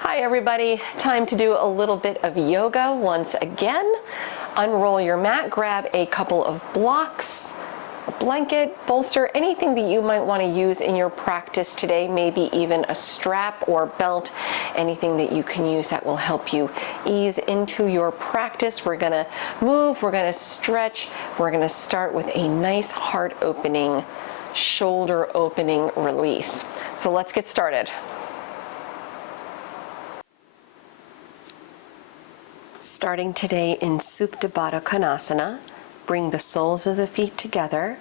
Hi everybody, time to do a little bit of yoga once again. Unroll your mat, grab a couple of blocks, a blanket, bolster, anything that you might want to use in your practice today, maybe even a strap or belt, anything that you can use that will help you ease into your practice. We're gonna move, we're gonna stretch, we're gonna start with a nice heart opening, shoulder opening release. So let's get started. Starting today in Supta Bodakanasana, bring the soles of the feet together,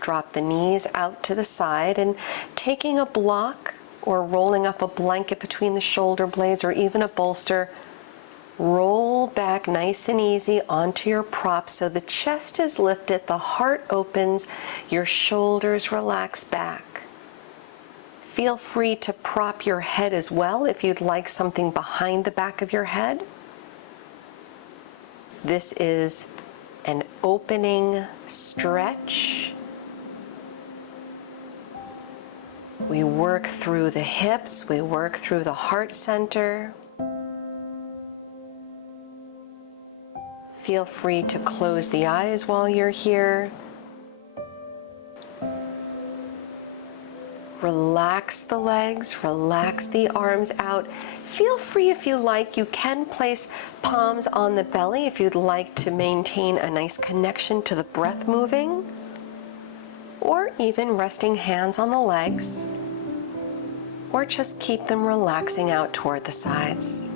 drop the knees out to the side, and taking a block or rolling up a blanket between the shoulder blades or even a bolster, roll back nice and easy onto your prop so the chest is lifted, the heart opens, your shoulders relax back. Feel free to prop your head as well if you'd like something behind the back of your head. This is an opening stretch. We work through the hips, we work through the heart center. Feel free to close the eyes while you're here. Relax the legs, relax the arms out. Feel free, if you like, you can place palms on the belly if you'd like to maintain a nice connection to the breath moving, or even resting hands on the legs, or just keep them relaxing out toward the sides.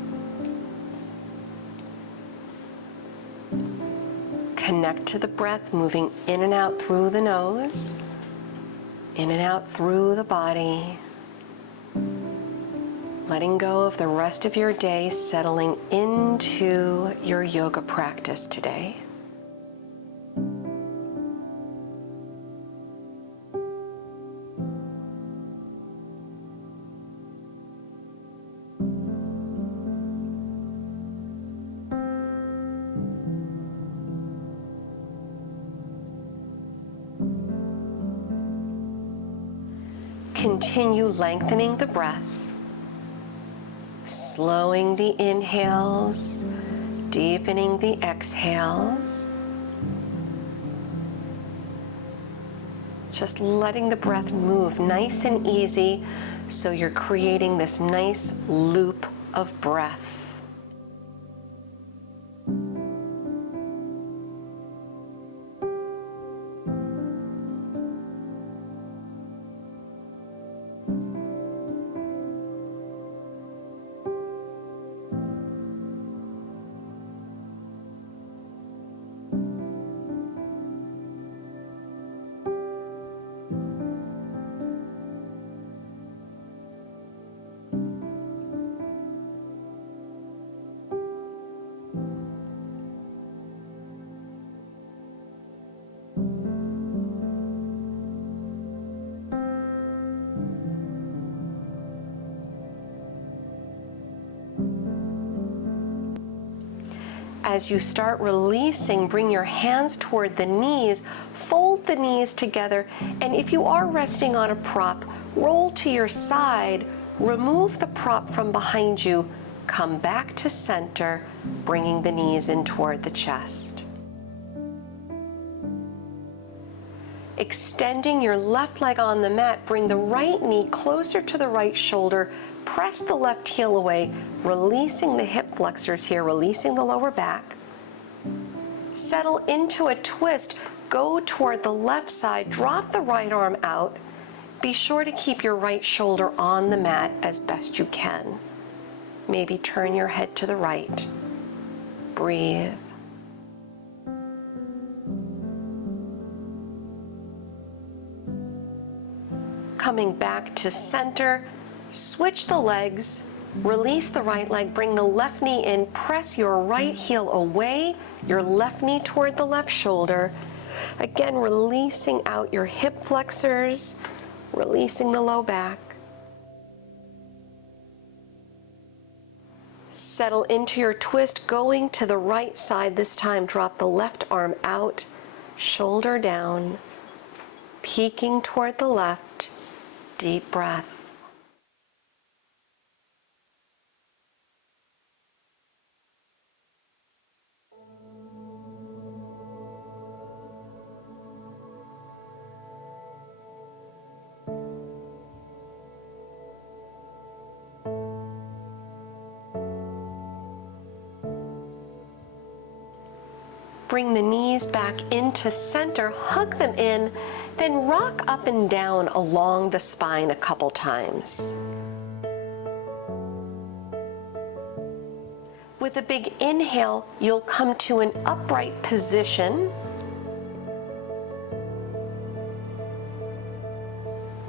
Connect to the breath, moving in and out through the nose, in and out through the body, letting go of the rest of your day, settling into your yoga practice today. Continue lengthening the breath, slowing the inhales, deepening the exhales. Just letting the breath move nice and easy so you're creating this nice loop of breath. As you start releasing, bring your hands toward the knees, fold the knees together, and if you are resting on a prop, roll to your side, remove the prop from behind you, come back to center, bringing the knees in toward the chest. Extending your left leg on the mat, bring the right knee closer to the right shoulder, press the left heel away, releasing the hip flexors here, releasing the lower back. Settle into a twist, go toward the left side, drop the right arm out. Be sure to keep your right shoulder on the mat as best you can. Maybe turn your head to the right. Breathe. Coming back to center, switch the legs, release the right leg, bring the left knee in, press your right heel away, your left knee toward the left shoulder. Again, releasing out your hip flexors, releasing the low back. Settle into your twist, going to the right side this time. Drop the left arm out, shoulder down, peeking toward the left. Deep breath. Bring the knees back into center, hug them in, then rock up and down along the spine a couple times. With a big inhale, you'll come to an upright position.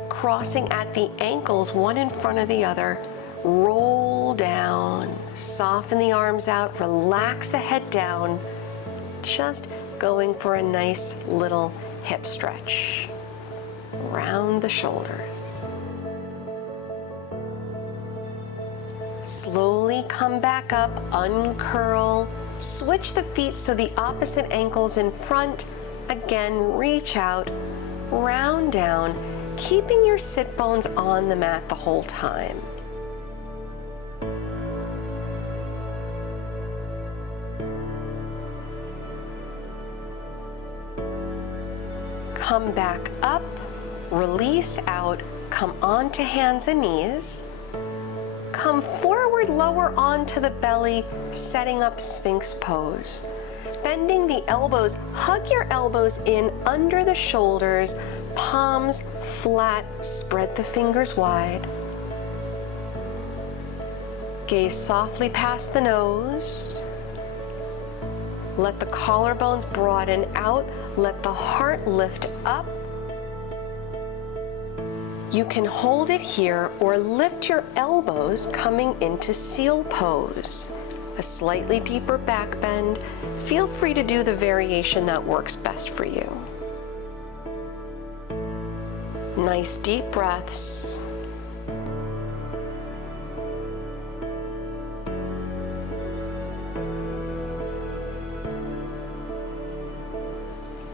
Crossing at the ankles, one in front of the other. Roll down, soften the arms out, relax the head down. Just going for a nice little hip stretch. Round the shoulders. Slowly come back up, uncurl, switch the feet so the opposite ankle's in front. Again, reach out, round down, keeping your sit bones on the mat the whole time. Come back up, release out, come onto hands and knees. Come forward, lower onto the belly, setting up Sphinx pose. Bending the elbows, hug your elbows in under the shoulders, palms flat, spread the fingers wide. Gaze softly past the nose. Let the collarbones broaden out, let the heart lift up. You can hold it here or lift your elbows coming into seal pose. A slightly deeper back bend. Feel free to do the variation that works best for you. Nice deep breaths.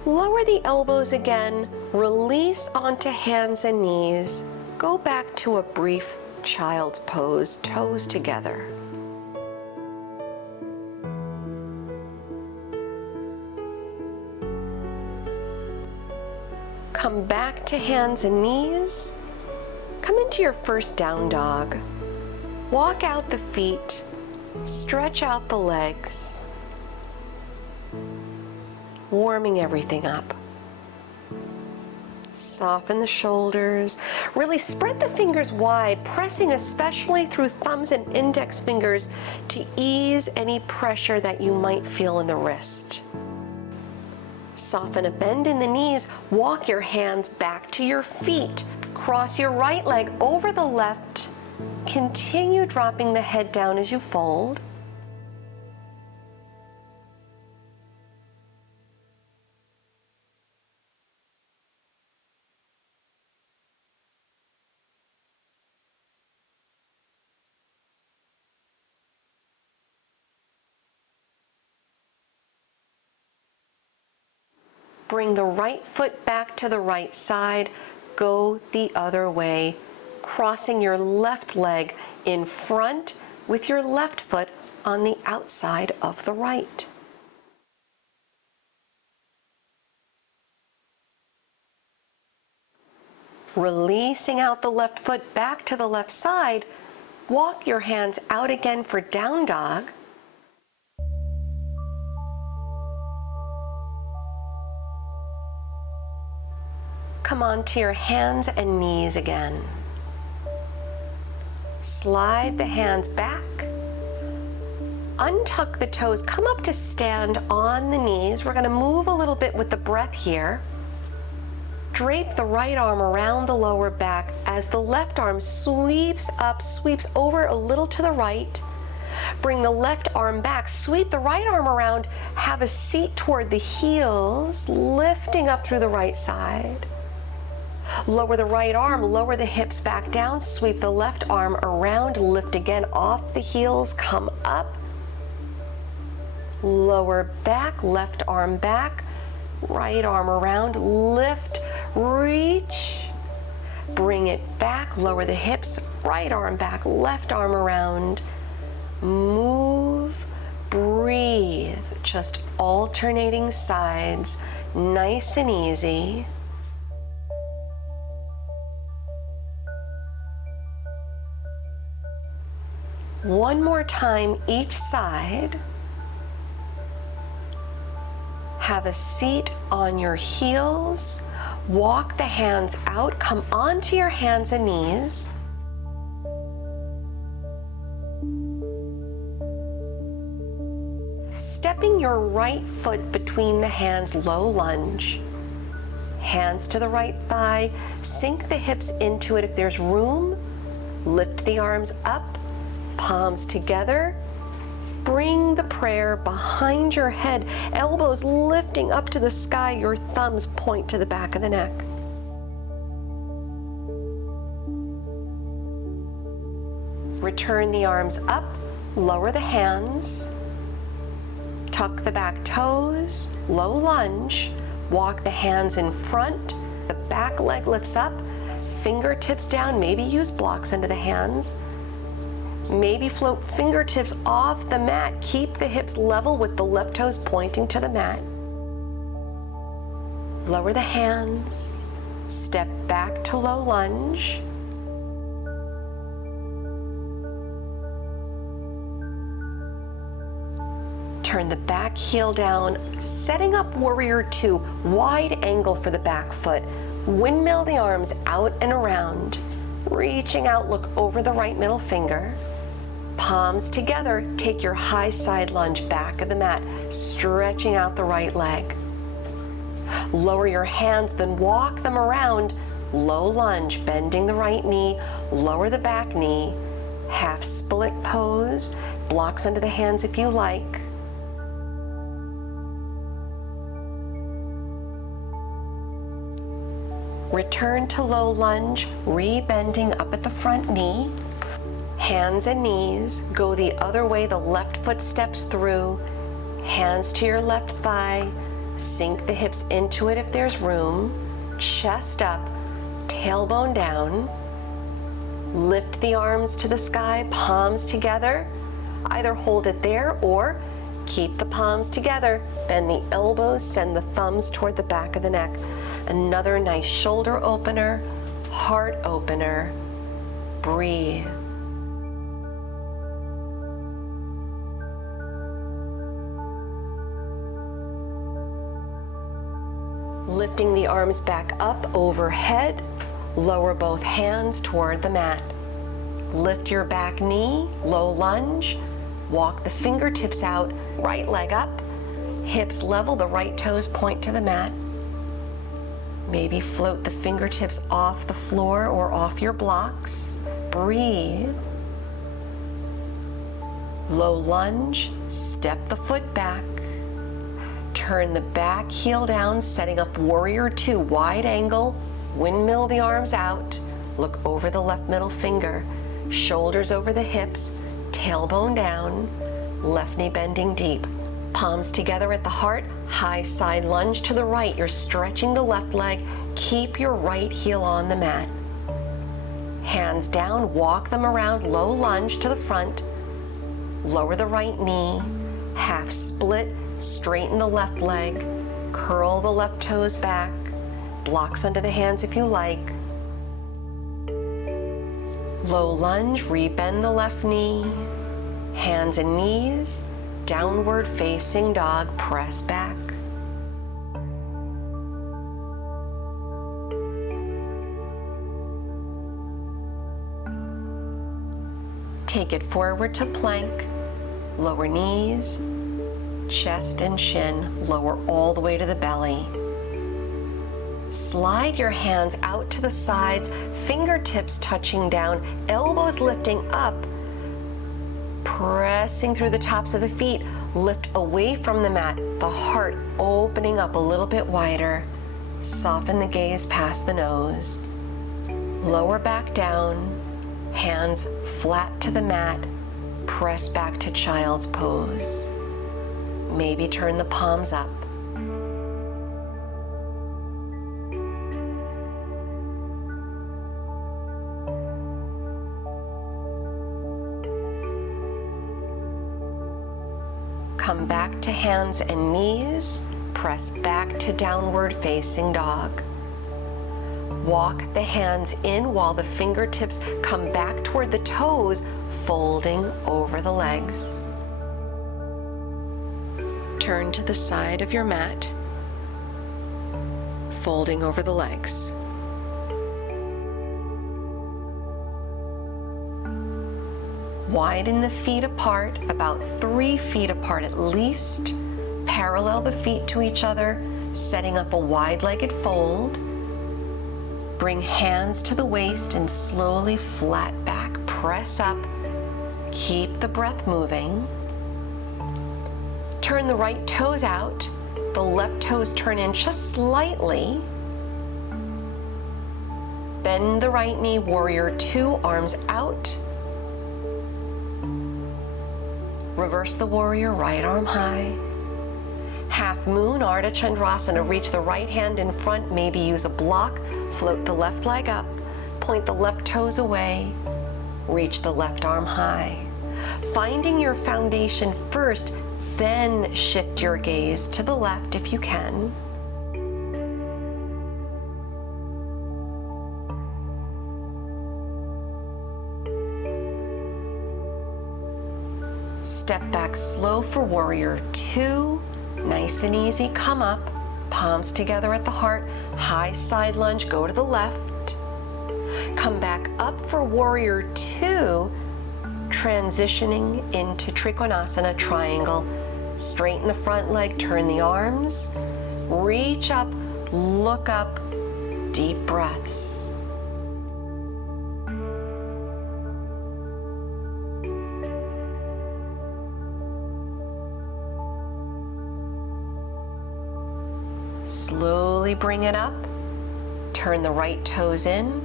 Lower the elbows again, release onto hands and knees. Go back to a brief child's pose, toes together. Come back to hands and knees. Come into your first down dog. Walk out the feet, stretch out the legs. Warming everything up. Soften the shoulders. Really spread the fingers wide, pressing especially through thumbs and index fingers to ease any pressure that you might feel in the wrist. Soften a bend in the knees. Walk your hands back to your feet. Cross your right leg over the left. Continue dropping the head down as you fold. Bring the right foot back to the right side. Go the other way, crossing your left leg in front with your left foot on the outside of the right. Releasing out the left foot back to the left side, walk your hands out again for down dog. Come onto your hands and knees again. Slide the hands back. Untuck the toes. Come up to stand on the knees. We're going to move a little bit with the breath here. Drape the right arm around the lower back as the left arm sweeps up, sweeps over a little to the right. Bring the left arm back, sweep the right arm around, have a seat toward the heels, lifting up through the right side. Lower the right arm, lower the hips back down, sweep the left arm around, lift again off the heels, come up. Lower back, left arm back, right arm around, lift, reach, bring it back, lower the hips, right arm back, left arm around, move, breathe, just alternating sides, nice and easy. One more time each side. Have a seat on your heels. Walk the hands out. Come onto your hands and knees. Stepping your right foot between the hands, low lunge. Hands to the right thigh. Sink the hips into it if there's room. Lift the arms up, palms together. Bring the prayer behind your head, elbows lifting up to the sky, your thumbs point to the back of the neck. Return the arms up, lower the hands. Tuck the back toes, low lunge. Walk the hands in front, the back leg lifts up, fingertips down, maybe use blocks under the hands. Maybe float fingertips off the mat. Keep the hips level with the left toes pointing to the mat. Lower the hands. Step back to low lunge. Turn the back heel down, setting up warrior two, wide angle for the back foot. Windmill the arms out and around. Reaching out, look over the right middle finger. Palms together, take your high side lunge back of the mat, stretching out the right leg. Lower your hands, then walk them around. Low lunge, bending the right knee, lower the back knee. Half split pose, blocks under the hands if you like. Return to low lunge, re-bending up at the front knee. Hands and knees, go the other way, the left foot steps through. Hands to your left thigh, sink the hips into it if there's room. Chest up, tailbone down. Lift the arms to the sky, palms together. Either hold it there or keep the palms together. Bend the elbows, send the thumbs toward the back of the neck. Another nice shoulder opener, heart opener. Breathe. Lifting the arms back up overhead, lower both hands toward the mat. Lift your back knee, low lunge. Walk the fingertips out, right leg up. Hips level, the right toes point to the mat. Maybe float the fingertips off the floor or off your blocks. Breathe. Low lunge, step the foot back. Turn the back heel down, setting up warrior two, wide angle. Windmill the arms out. Look over the left middle finger. Shoulders over the hips, tailbone down. Left knee bending deep. Palms together at the heart, high side lunge to the right. You're stretching the left leg. Keep your right heel on the mat. Hands down, walk them around, low lunge to the front. Lower the right knee, half split, straighten the left leg, curl the left toes back, blocks under the hands if you like. Low lunge, rebend the left knee, hands and knees, downward facing dog, press back. Take it forward to plank, lower knees, chest and shin, lower all the way to the belly. Slide your hands out to the sides, fingertips touching down, elbows lifting up, pressing through the tops of the feet. Lift away from the mat, the heart opening up a little bit wider. Soften the gaze past the nose. Lower back down, hands flat to the mat, press back to child's pose. Maybe turn the palms up. Come back to hands and knees, press back to downward facing dog. Walk the hands in while the fingertips come back toward the toes, folding over the legs. Turn to the side of your mat. folding over the legs. Widen the feet apart, about 3 feet apart at least. Parallel the feet to each other, setting up a wide-legged fold. Bring hands to the waist and slowly flat back. Press up. Keep the breath moving. Turn the right toes out. The left toes turn in just slightly. Bend the right knee, warrior 2, arms out. Reverse the warrior, right arm high. Half moon, Ardha Chandrasana. Reach the right hand in front, maybe use a block. Float the left leg up. Point the left toes away. Reach the left arm high. Finding your foundation first, then shift your gaze to the left if you can. Step back slow for warrior 2. Nice and easy, come up. Palms together at the heart. High side lunge, go to the left. Come back up for warrior 2. Transitioning into Trikonasana, triangle. Straighten the front leg, turn the arms. Reach up, look up, deep breaths. Slowly bring it up. Turn the right toes in.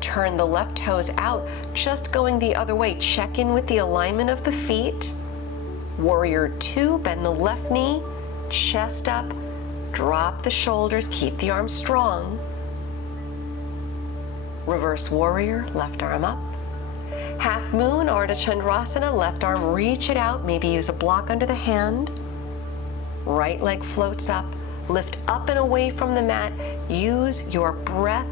Turn the left toes out, just going the other way. Check in with the alignment of the feet. Warrior 2, bend the left knee, chest up, drop the shoulders, keep the arms strong. Reverse warrior, left arm up. Half moon, Ardha Chandrasana, left arm, reach it out, maybe use a block under the hand. Right leg floats up, lift up and away from the mat, use your breath,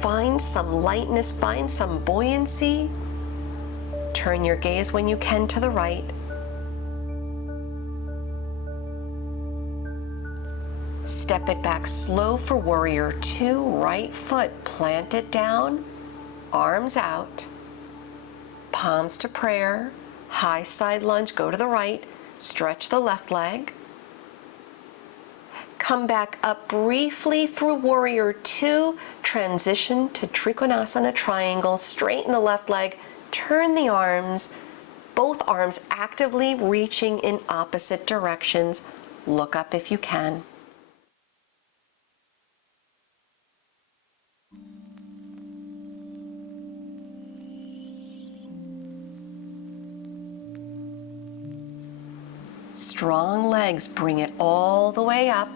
find some lightness, find some buoyancy. Turn your gaze when you can to the right. Step it back slow for warrior 2, right foot, plant it down, arms out, palms to prayer, high side lunge, go to the right, stretch the left leg. Come back up briefly through warrior 2, transition to Trikonasana, triangle, straighten the left leg, turn the arms, both arms actively reaching in opposite directions. Look up if you can. Strong legs, bring it all the way up.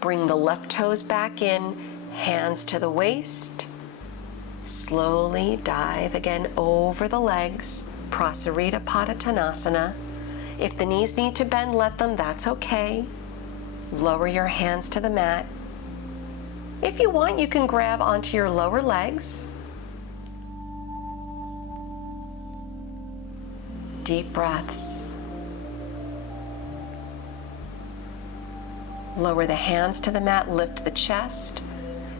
Bring the left toes back in, hands to the waist. Slowly dive again over the legs, Prosarita Tanasana. If the knees need to bend, let them, that's okay. Lower your hands to the mat. If you want, you can grab onto your lower legs. Deep breaths. Lower the hands to the mat, lift the chest.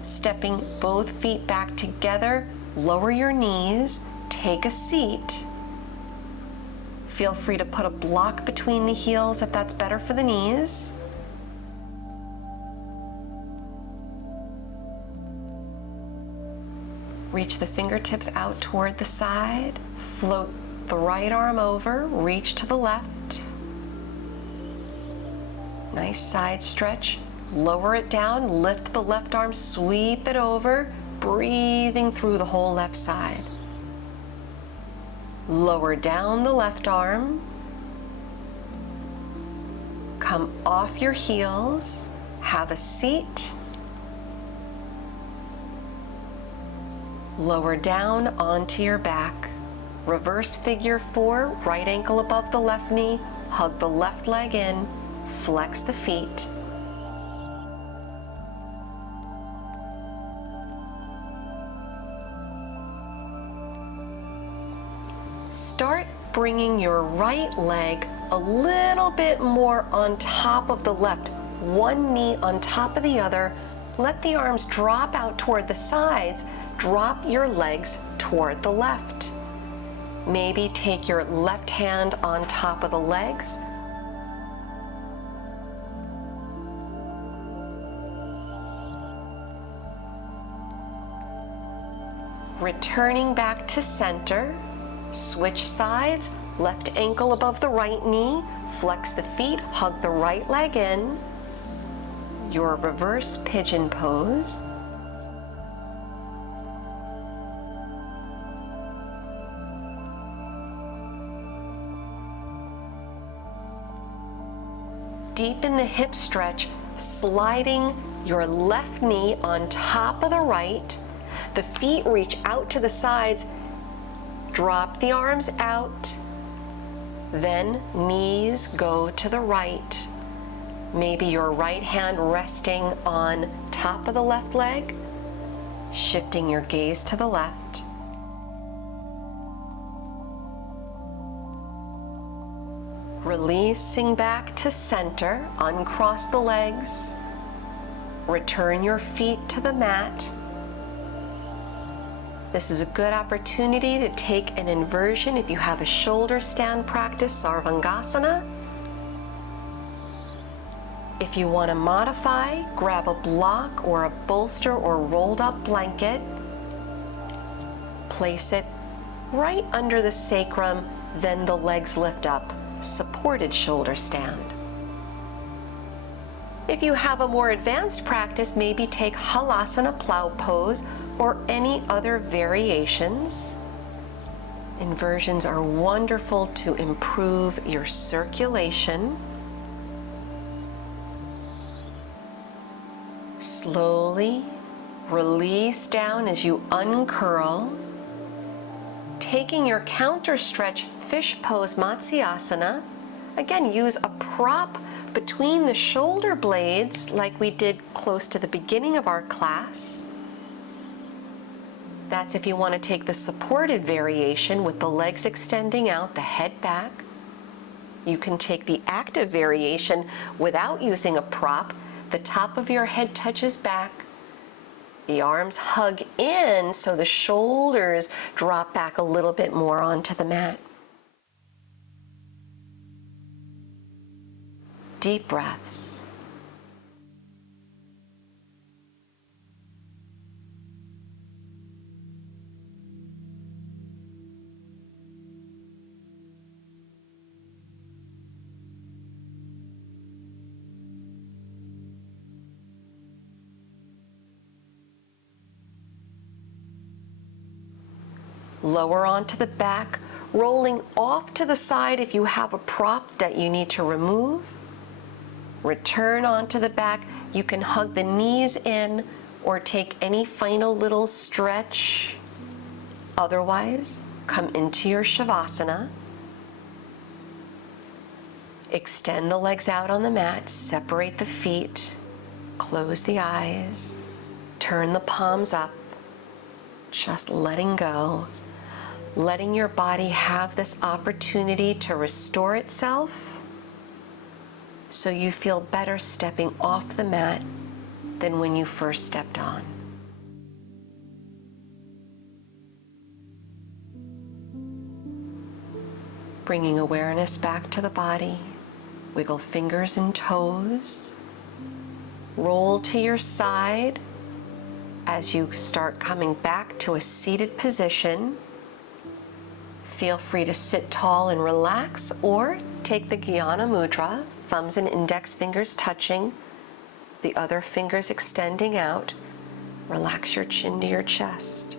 Stepping both feet back together, lower your knees, take a seat. Feel free to put a block between the heels if that's better for the knees. Reach the fingertips out toward the side. Float the right arm over, reach to the left. Nice side stretch. Lower it down, lift the left arm, sweep it over, breathing through the whole left side. Lower down the left arm. Come off your heels, have a seat. Lower down onto your back. Reverse figure 4, right ankle above the left knee, hug the left leg in, flex the feet. Start bringing your right leg a little bit more on top of the left. One knee on top of the other, let the arms drop out toward the sides. Drop your legs toward the left. Maybe take your left hand on top of the legs. Returning back to center, switch sides, left ankle above the right knee, flex the feet, hug the right leg in. Your reverse pigeon pose. Deepen the hip stretch, sliding your left knee on top of the right. The feet reach out to the sides. Drop the arms out. Then knees go to the right. Maybe your right hand resting on top of the left leg, shifting your gaze to the left. Releasing back to center, uncross the legs. Return your feet to the mat. This is a good opportunity to take an inversion if you have a shoulder stand practice, Sarvangasana. If you want to modify, grab a block or a bolster or rolled up blanket. Place it right under the sacrum, then the legs lift up, supported shoulder stand. If you have a more advanced practice, maybe take Halasana plow pose or any other variations. Inversions are wonderful to improve your circulation. Slowly release down as you uncurl. Taking your counter stretch fish pose Matsyasana. Again, use a prop between the shoulder blades like we did close to the beginning of our class. That's if you want to take the supported variation with the legs extending out, the head back. You can take the active variation without using a prop. The top of your head touches back. The arms hug in so the shoulders drop back a little bit more onto the mat. Deep breaths. Lower onto the back, rolling off to the side if you have a prop that you need to remove. Return onto the back. You can hug the knees in or take any final little stretch. Otherwise, come into your Shavasana. Extend the legs out on the mat, separate the feet, close the eyes, turn the palms up, just letting go. Letting your body have this opportunity to restore itself so you feel better stepping off the mat than when you first stepped on. Bringing awareness back to the body, wiggle fingers and toes, roll to your side as you start coming back to a seated position. Feel free to sit tall and relax, or take the Jnana Mudra, thumbs and index fingers touching, the other fingers extending out. Relax your chin to your chest.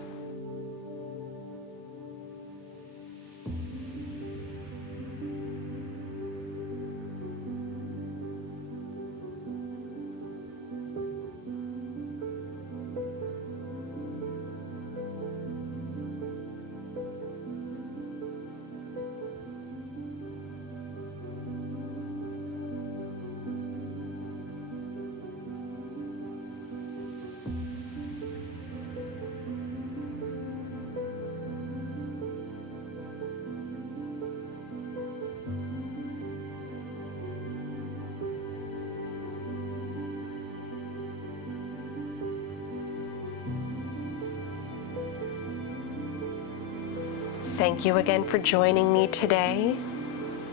Thank you again for joining me today.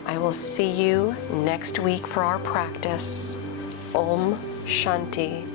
I will see you next week for our practice. Om Shanti.